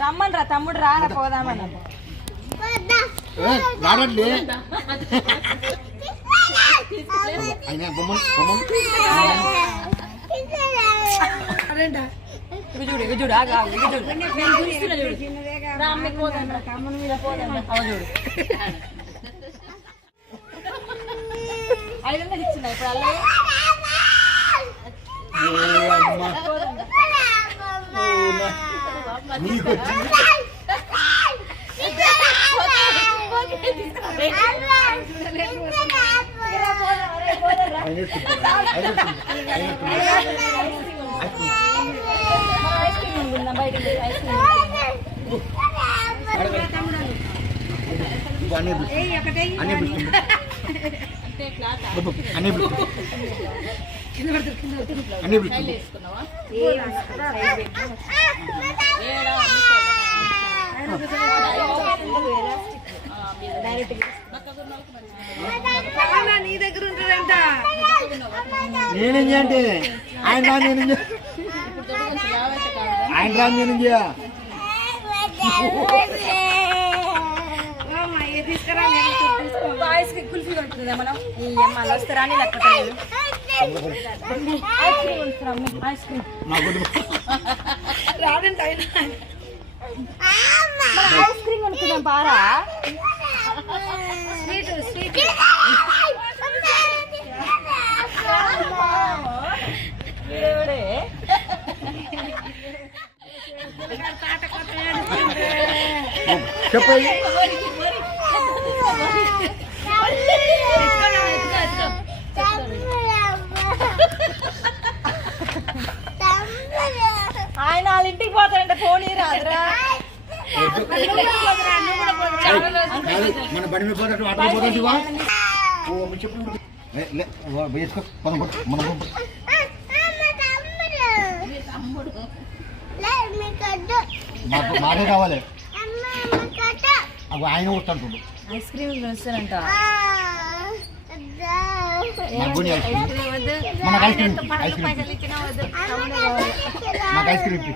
రమ్మని రా తమ్ముడు రా పోదామని రాడండి ఆయన బొమ్మను చూడు చూడు ఐదు ఇచ్చిందా ఇప్పుడు అలా నీ దగ్గర ఉంటాడంట నేనేం చేయండి ఆయన రా నేను ఆయన రా నేను తీసుకురా బాయ్స్ కి కుల్ఫీ కొనుక్కుందా మనం ఈ అమ్మాయి వస్తారా అని లెక్క ఐస్ క్రీమ్ రాడండి ఐస్ క్రీమ్ కొనుక్కుందాం పారా స్వీట్ స్వీట్ చెప్పండి ఆయన వాళ్ళ ఇంటికి పోతాడంటే ఫోన్ రాదురా మన బండి మీద పోతాడు అట్లా పోతాడు చెప్పు మాకే కావాలి ఆయన వస్తుంటాడు ఐస్ క్రీమ్ వస్తానంట మనకు ఐస్ క్రీమ్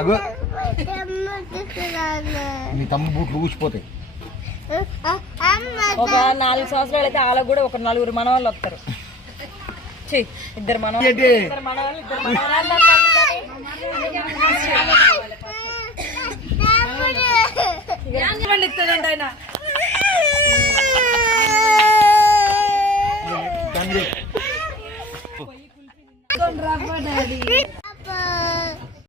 అగో మీ తమ్ముడు బూట్లు ఊసిపోతాయి ఒక 4 సంవత్సరాలు అయితే వాళ్ళకు కూడా ఒక 4 మనవాళ్ళు వస్తారు ఇద్దరు మనవాళ్ళు ఇస్తాడంట ఆయన